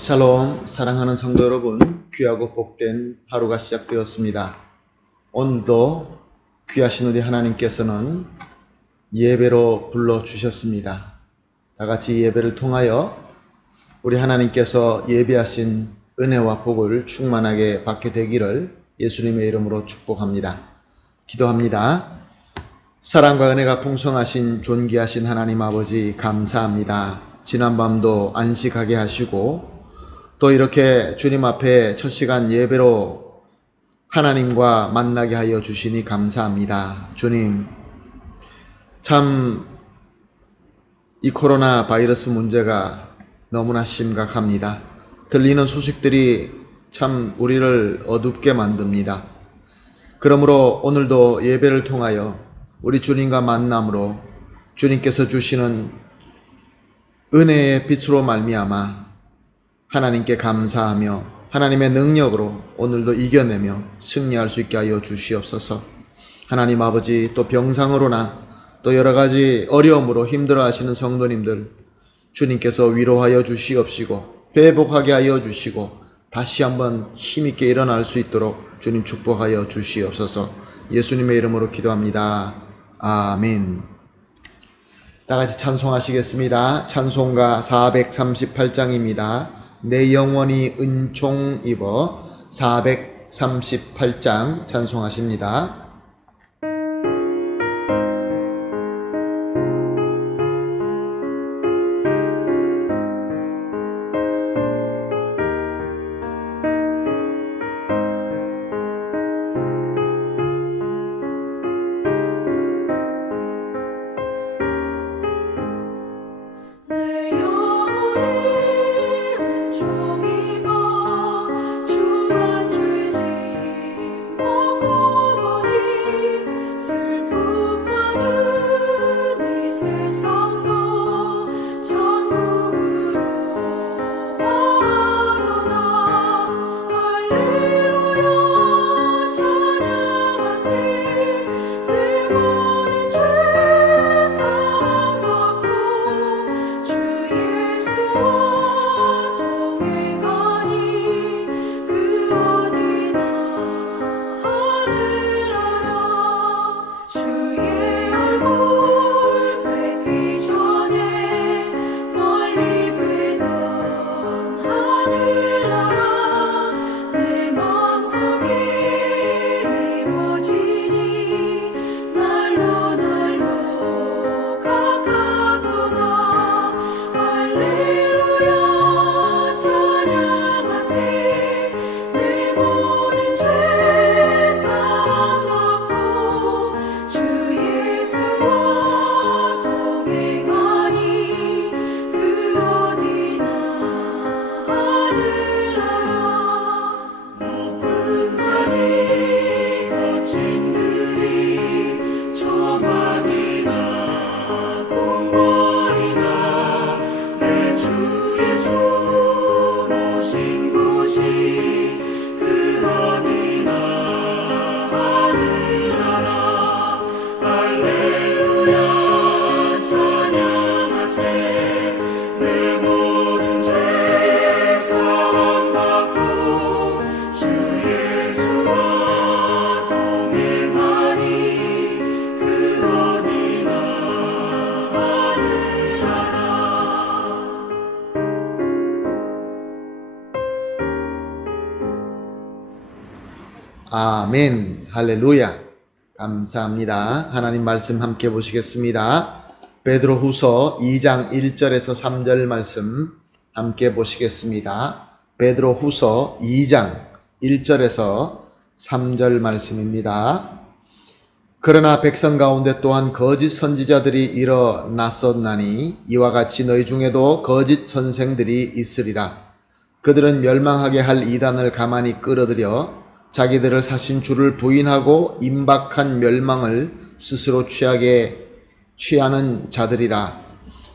샬롬, 사랑하는 성도 여러분, 귀하고 복된 하루가 시작되었습니다. 오늘도 귀하신 우리 하나님께서는 예배로 불러주셨습니다. 다 같이 예배를 통하여 우리 하나님께서 예배하신 은혜와 복을 충만하게 받게 되기를 예수님의 이름으로 축복합니다. 기도합니다. 사랑과 은혜가 풍성하신 존귀하신 하나님 아버지 감사합니다. 지난밤도 안식하게 하시고 또 이렇게 주님 앞에 첫 시간 예배로 하나님과 만나게 하여 주시니 감사합니다. 주님, 참 이 코로나 바이러스 문제가 너무나 심각합니다. 들리는 소식들이 참 우리를 어둡게 만듭니다. 그러므로 오늘도 예배를 통하여 우리 주님과 만남으로 주님께서 주시는 은혜의 빛으로 말미암아 하나님께 감사하며 하나님의 능력으로 오늘도 이겨내며 승리할 수 있게 하여 주시옵소서. 하나님 아버지, 또 병상으로나 또 여러 가지 어려움으로 힘들어 하시는 성도님들 주님께서 위로하여 주시옵시고 회복하게 하여 주시고 다시 한번 힘있게 일어날 수 있도록 주님 축복하여 주시옵소서. 예수님의 이름으로 기도합니다. 아멘. 다 같이 찬송하시겠습니다. 찬송가 438장입니다. 내 영혼이 은총 입어 438장 찬송하십니다. 아멘. 할렐루야. 감사합니다. 하나님 말씀 함께 보시겠습니다. 베드로후서 2장 1절에서 3절 말씀 함께 보시겠습니다. 베드로후서 2장 1절에서 3절 말씀입니다. 그러나 백성 가운데 또한 거짓 선지자들이 일어났었나니 이와 같이 너희 중에도 거짓 선생들이 있으리라. 그들은 멸망하게 할 이단을 가만히 끌어들여 자기들을 사신 주를 부인하고 임박한 멸망을 스스로 취하는 자들이라.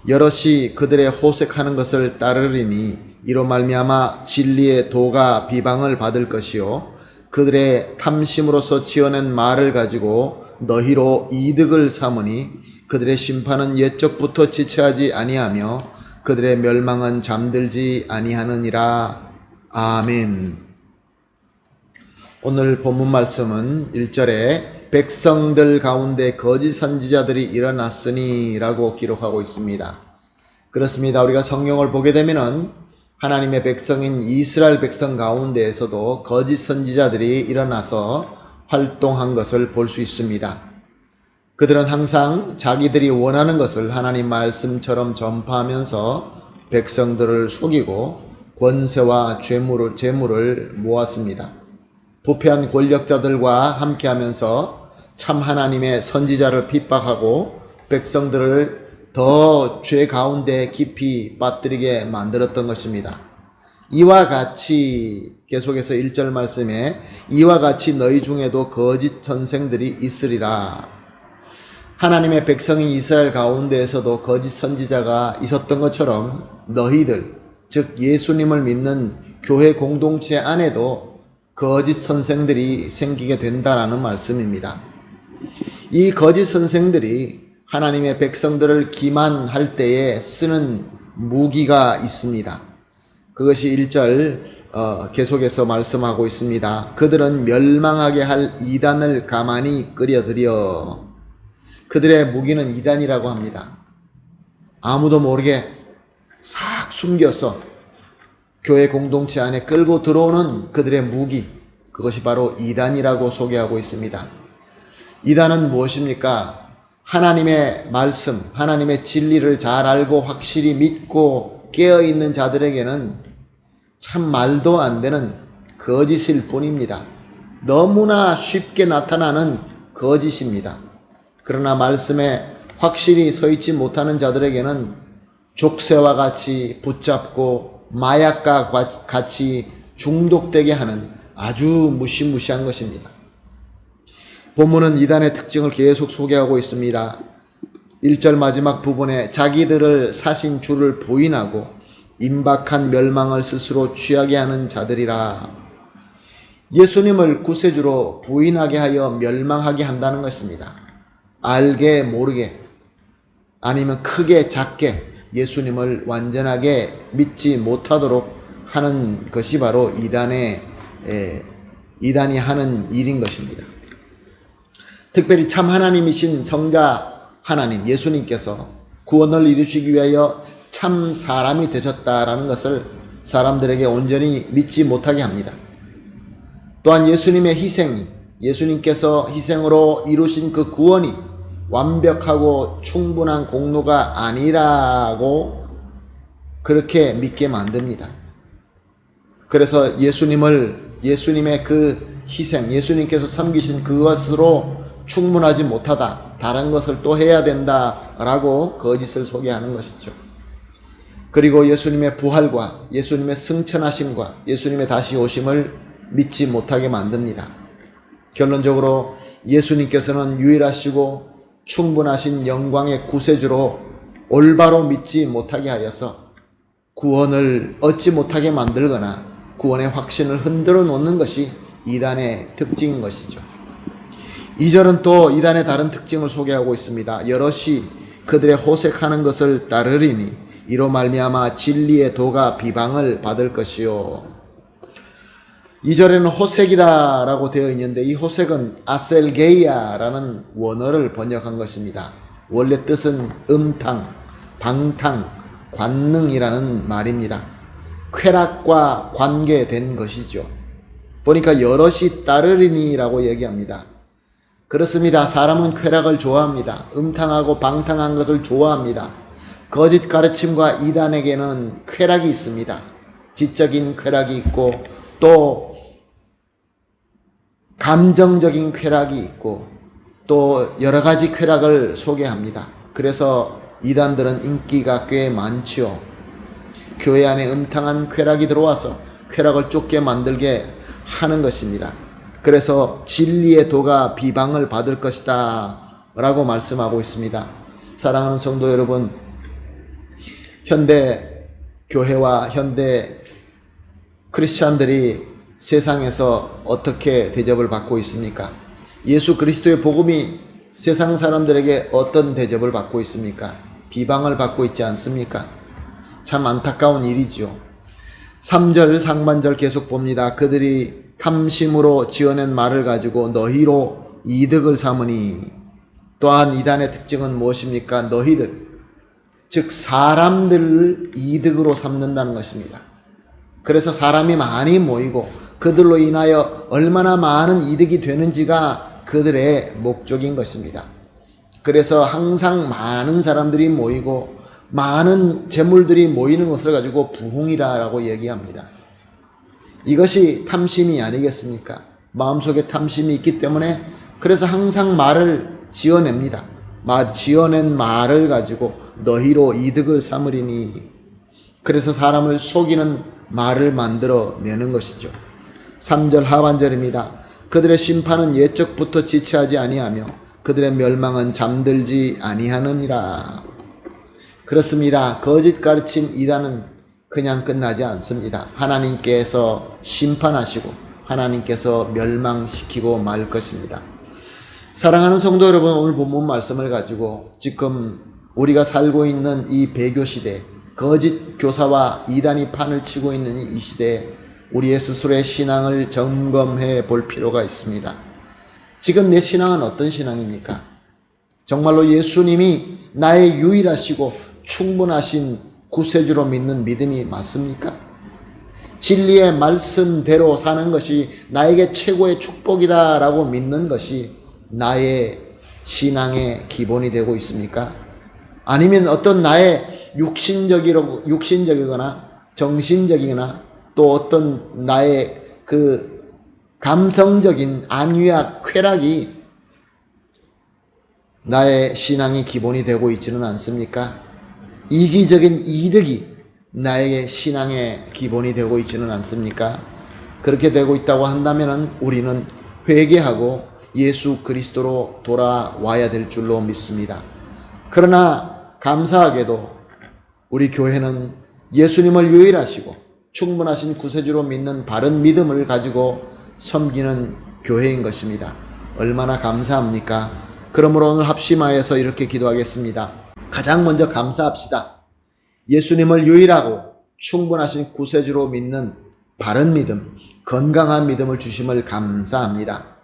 여럿이 그들의 호색하는 것을 따르리니 이로 말미암아 진리의 도가 비방을 받을 것이요 그들의 탐심으로서 지어낸 말을 가지고 너희로 이득을 삼으니 그들의 심판은 옛적부터 지체하지 아니하며 그들의 멸망은 잠들지 아니하느니라. 아멘. 오늘 본문 말씀은 1절에 백성들 가운데 거짓 선지자들이 일어났으니 라고 기록하고 있습니다. 그렇습니다. 우리가 성경을 보게 되면은 하나님의 백성인 이스라엘 백성 가운데에서도 거짓 선지자들이 일어나서 활동한 것을 볼 수 있습니다. 그들은 항상 자기들이 원하는 것을 하나님 말씀처럼 전파하면서 백성들을 속이고 권세와 재물을 모았습니다. 부패한 권력자들과 함께하면서 참 하나님의 선지자를 핍박하고 백성들을 더 죄 가운데 깊이 빠뜨리게 만들었던 것입니다. 이와 같이 계속해서 1절 말씀에 이와 같이 너희 중에도 거짓 선생들이 있으리라. 하나님의 백성인 이스라엘 가운데에서도 거짓 선지자가 있었던 것처럼 너희들, 즉 예수님을 믿는 교회 공동체 안에도 거짓 선생들이 생기게 된다라는 말씀입니다. 이 거짓 선생들이 하나님의 백성들을 기만할 때에 쓰는 무기가 있습니다. 그것이 1절 계속해서 말씀하고 있습니다. 그들은 멸망하게 할 이단을 가만히 끓여들여. 그들의 무기는 이단이라고 합니다. 아무도 모르게 싹 숨겨서 교회 공동체 안에 끌고 들어오는 그들의 무기, 그것이 바로 이단이라고 소개하고 있습니다. 이단은 무엇입니까? 하나님의 말씀, 하나님의 진리를 잘 알고 확실히 믿고 깨어있는 자들에게는 참 말도 안 되는 거짓일 뿐입니다. 너무나 쉽게 나타나는 거짓입니다. 그러나 말씀에 확실히 서 있지 못하는 자들에게는 족쇄와 같이 붙잡고 마약과 같이 중독되게 하는 아주 무시무시한 것입니다. 본문은 이단의 특징을 계속 소개하고 있습니다. 1절 마지막 부분에 자기들을 사신 주를 부인하고 임박한 멸망을 스스로 취하게 하는 자들이라. 예수님을 구세주로 부인하게 하여 멸망하게 한다는 것입니다. 알게 모르게 아니면 크게 작게 예수님을 완전하게 믿지 못하도록 하는 것이 바로 이단이 하는 일인 것입니다. 특별히 참 하나님이신 성자 하나님 예수님께서 구원을 이루시기 위하여 참 사람이 되셨다라는 것을 사람들에게 온전히 믿지 못하게 합니다. 또한 예수님의 희생이, 예수님께서 희생으로 이루신 그 구원이 완벽하고 충분한 공로가 아니라고 그렇게 믿게 만듭니다. 그래서 예수님의 그 희생, 예수님께서 섬기신 그것으로 충분하지 못하다, 다른 것을 또 해야 된다라고 거짓을 소개하는 것이죠. 그리고 예수님의 부활과 예수님의 승천하심과 예수님의 다시 오심을 믿지 못하게 만듭니다. 결론적으로 예수님께서는 유일하시고 충분하신 영광의 구세주로 올바로 믿지 못하게 하여서 구원을 얻지 못하게 만들거나 구원의 확신을 흔들어 놓는 것이 이단의 특징인 것이죠. 2절은 또 이단의 다른 특징을 소개하고 있습니다. 여럿이 그들의 호색하는 것을 따르리니 이로 말미암아 진리의 도가 비방을 받을 것이요. 2절에는 호색이다 라고 되어 있는데 이 호색은 아셀게이아라는 원어를 번역한 것입니다. 원래 뜻은 음탕, 방탕, 관능이라는 말입니다. 쾌락과 관계된 것이죠. 보니까 여럿이 따르리니 라고 얘기합니다. 그렇습니다. 사람은 쾌락을 좋아합니다. 음탕하고 방탕한 것을 좋아합니다. 거짓 가르침과 이단에게는 쾌락이 있습니다. 지적인 쾌락이 있고 또 감정적인 쾌락이 있고 또 여러 가지 쾌락을 소개합니다. 그래서 이단들은 인기가 꽤 많지요. 교회 안에 음탕한 쾌락이 들어와서 쾌락을 쫓게 만들게 하는 것입니다. 그래서 진리의 도가 비방을 받을 것이다 라고 말씀하고 있습니다. 사랑하는 성도 여러분, 현대 교회와 현대 크리스찬들이 세상에서 어떻게 대접을 받고 있습니까? 예수 그리스도의 복음이 세상 사람들에게 어떤 대접을 받고 있습니까? 비방을 받고 있지 않습니까? 참 안타까운 일이지요. 3절 상반절 계속 봅니다. 그들이 탐심으로 지어낸 말을 가지고 너희로 이득을 삼으니. 또한 이단의 특징은 무엇입니까? 너희들, 즉 사람들을 이득으로 삼는다는 것입니다. 그래서 사람이 많이 모이고 그들로 인하여 얼마나 많은 이득이 되는지가 그들의 목적인 것입니다. 그래서 항상 많은 사람들이 모이고 많은 재물들이 모이는 것을 가지고 부흥이라고 얘기합니다. 이것이 탐심이 아니겠습니까? 마음속에 탐심이 있기 때문에 그래서 항상 말을 지어냅니다. 지어낸 말을 가지고 너희로 이득을 삼으리니. 그래서 사람을 속이는 말을 만들어 내는 것이죠. 3절 하반절입니다. 그들의 심판은 예적부터 지체하지 아니하며 그들의 멸망은 잠들지 아니하느니라. 그렇습니다. 거짓 가르침 이단은 그냥 끝나지 않습니다. 하나님께서 심판하시고 하나님께서 멸망시키고 말 것입니다. 사랑하는 성도 여러분, 오늘 본문 말씀을 가지고 지금 우리가 살고 있는 이 배교시대, 거짓 교사와 이단이 판을 치고 있는 이 시대에 우리의 스스로의 신앙을 점검해 볼 필요가 있습니다. 지금 내 신앙은 어떤 신앙입니까? 정말로 예수님이 나의 유일하시고 충분하신 구세주로 믿는 믿음이 맞습니까? 진리의 말씀대로 사는 것이 나에게 최고의 축복이다라고 믿는 것이 나의 신앙의 기본이 되고 있습니까? 아니면 어떤 나의 육신적이거나 정신적이거나 또 어떤 나의 그 감성적인 안위와 쾌락이 나의 신앙의 기본이 되고 있지는 않습니까? 이기적인 이득이 나에게 신앙의 기본이 되고 있지는 않습니까? 그렇게 되고 있다고 한다면 우리는 회개하고 예수 그리스도로 돌아와야 될 줄로 믿습니다. 그러나 감사하게도 우리 교회는 예수님을 유일하시고 충분하신 구세주로 믿는 바른 믿음을 가지고 섬기는 교회인 것입니다. 얼마나 감사합니까? 그러므로 오늘 합심하여서 이렇게 기도하겠습니다. 가장 먼저 감사합시다. 예수님을 유일하고 충분하신 구세주로 믿는 바른 믿음, 건강한 믿음을 주심을 감사합니다.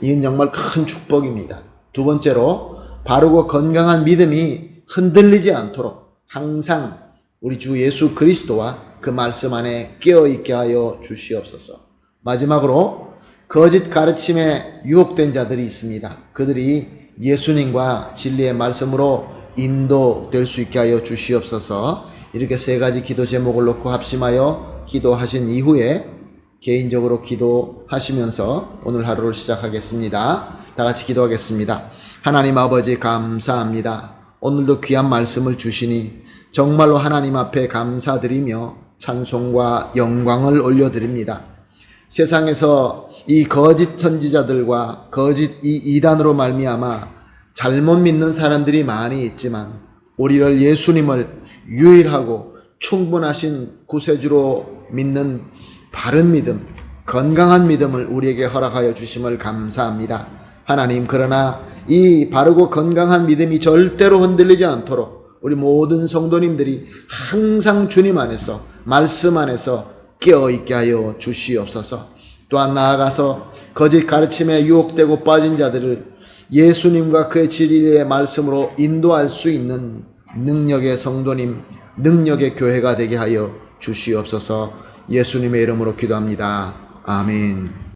이건 정말 큰 축복입니다. 두 번째로 바르고 건강한 믿음이 흔들리지 않도록 항상 우리 주 예수 그리스도와 그 말씀 안에 깨어있게 하여 주시옵소서. 마지막으로 거짓 가르침에 유혹된 자들이 있습니다. 그들이 예수님과 진리의 말씀으로 인도될 수 있게 하여 주시옵소서. 이렇게 세 가지 기도 제목을 놓고 합심하여 기도하신 이후에 개인적으로 기도하시면서 오늘 하루를 시작하겠습니다. 다 같이 기도하겠습니다. 하나님 아버지 감사합니다. 오늘도 귀한 말씀을 주시니 정말로 하나님 앞에 감사드리며 찬송과 영광을 올려드립니다. 세상에서 이 거짓 선지자들과 거짓 이 이단으로 말미암아 잘못 믿는 사람들이 많이 있지만 우리를 예수님을 유일하고 충분하신 구세주로 믿는 바른 믿음, 건강한 믿음을 우리에게 허락하여 주심을 감사합니다. 하나님, 그러나 이 바르고 건강한 믿음이 절대로 흔들리지 않도록 우리 모든 성도님들이 항상 주님 안에서 말씀 안에서 깨어있게 하여 주시옵소서. 또한 나아가서 거짓 가르침에 유혹되고 빠진 자들을 예수님과 그의 진리의 말씀으로 인도할 수 있는 능력의 성도님, 능력의 교회가 되게 하여 주시옵소서. 예수님의 이름으로 기도합니다. 아멘.